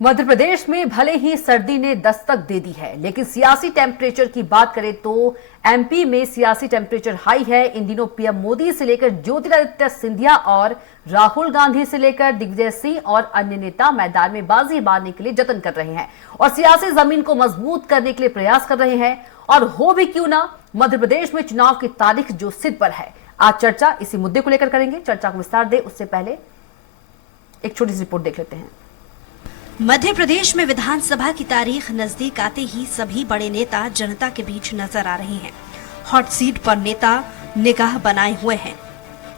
मध्य प्रदेश में भले ही सर्दी ने दस्तक दे दी है, लेकिन सियासी टेम्परेचर की बात करें तो एमपी में सियासी टेम्परेचर हाई है। इन दिनों पीएम मोदी से लेकर ज्योतिरादित्य सिंधिया और राहुल गांधी से लेकर दिग्विजय सिंह और अन्य नेता मैदान में बाजी मारने के लिए जतन कर रहे हैं और सियासी जमीन को मजबूत करने के लिए प्रयास कर रहे हैं। और हो भी क्यों ना, मध्य प्रदेश में चुनाव की तारीख जो सिद्ध पर है। आज चर्चा इसी मुद्दे को लेकर करेंगे। चर्चा को विस्तार दे उससे पहले एक छोटी सी रिपोर्ट देख लेते हैं। मध्य प्रदेश में विधानसभा की तारीख नजदीक आते ही सभी बड़े नेता जनता के बीच नजर आ रहे हैं। हॉट सीट पर नेता निगाह बनाए हुए हैं।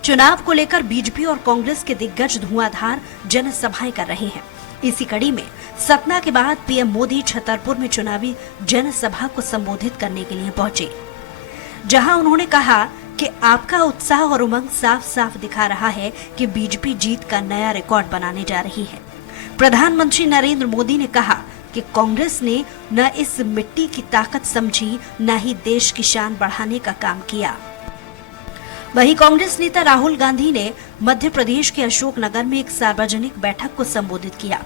चुनाव को लेकर बीजेपी और कांग्रेस के दिग्गज धुआंधार जनसभाएं कर रहे हैं। इसी कड़ी में सतना के बाद पीएम मोदी छतरपुर में चुनावी जनसभा को संबोधित करने के लिए पहुंचे, जहां उन्होंने कहा कि आपका उत्साह और उमंग साफ साफ दिखा रहा है कि बीजेपी जीत का नया रिकॉर्ड बनाने जा रही है। प्रधानमंत्री नरेंद्र मोदी ने कहा कि कांग्रेस ने न इस मिट्टी की ताकत समझी, न ही देश की शान बढ़ाने का काम किया। वहीं कांग्रेस नेता राहुल गांधी ने मध्य प्रदेश के अशोकनगर में एक सार्वजनिक बैठक को संबोधित किया।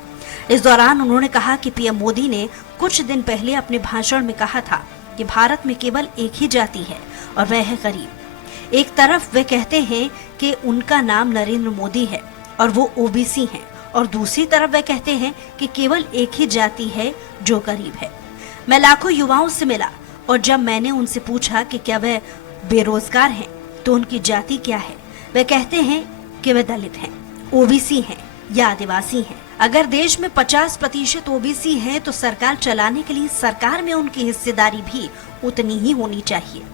इस दौरान उन्होंने कहा कि पीएम मोदी ने कुछ दिन पहले अपने भाषण में कहा था कि भारत में केवल एक ही जाति है और वह है गरीब। एक तरफ वे कहते हैं कि उनका नाम नरेंद्र मोदी है और वो ओबीसी हैं, और दूसरी तरफ वे कहते हैं कि केवल एक ही जाति है जो गरीब है। मैं लाखों युवाओं से मिला और जब मैंने उनसे पूछा कि क्या वे बेरोजगार हैं तो उनकी जाति क्या है, वे कहते हैं कि वे दलित हैं, ओबीसी हैं या आदिवासी हैं। अगर देश में 50% ओबीसी हैं तो सरकार चलाने के लिए सरकार में उनकी हिस्सेदारी भी उतनी ही होनी चाहिए।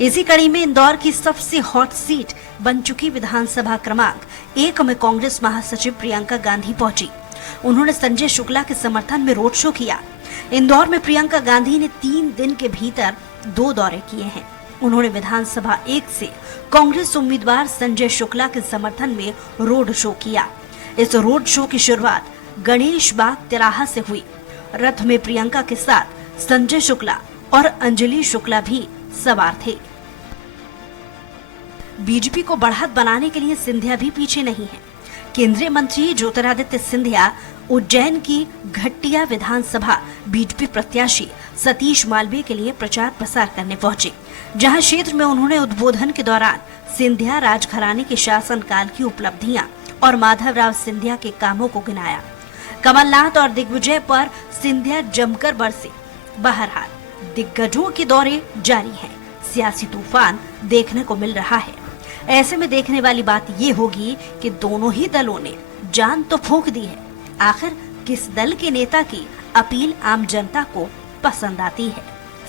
इसी कड़ी में इंदौर की सबसे हॉट सीट बन चुकी विधानसभा क्रमांक 1 में कांग्रेस महासचिव प्रियंका गांधी पहुंची। उन्होंने संजय शुक्ला के समर्थन में रोड शो किया। इंदौर में प्रियंका गांधी ने 3 दिन के भीतर 2 दौरे किए हैं। उन्होंने विधानसभा 1 से कांग्रेस उम्मीदवार संजय शुक्ला के समर्थन में रोड शो किया। इस रोड शो की शुरुआत गणेश बाग तिराहा से हुई। रथ में प्रियंका के साथ संजय शुक्ला और अंजलि शुक्ला भी सवार थे। बीजेपी को बढ़त बनाने के लिए सिंधिया भी पीछे नहीं है। केंद्रीय मंत्री ज्योतिरादित्य सिंधिया उज्जैन की घटिया विधानसभा बीजेपी प्रत्याशी सतीश मालवीय के लिए प्रचार प्रसार करने पहुंचे, जहां क्षेत्र में उन्होंने उद्बोधन के दौरान सिंधिया राजघराने के शासनकाल की उपलब्धियां और माधवराव सिंधिया के कामों को गिनाया। कमलनाथ और दिग्विजय पर सिंधिया जमकर बरसे। बहरहाल दिग्गजों के दौरे जारी हैं। सियासी तूफान देखने को मिल रहा है। ऐसे में देखने वाली बात ये होगी कि दोनों ही दलों ने जान तो फूंक दी है। आखिर किस दल के नेता की अपील आम जनता को पसंद आती है।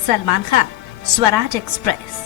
सलमान खान, स्वराज एक्सप्रेस।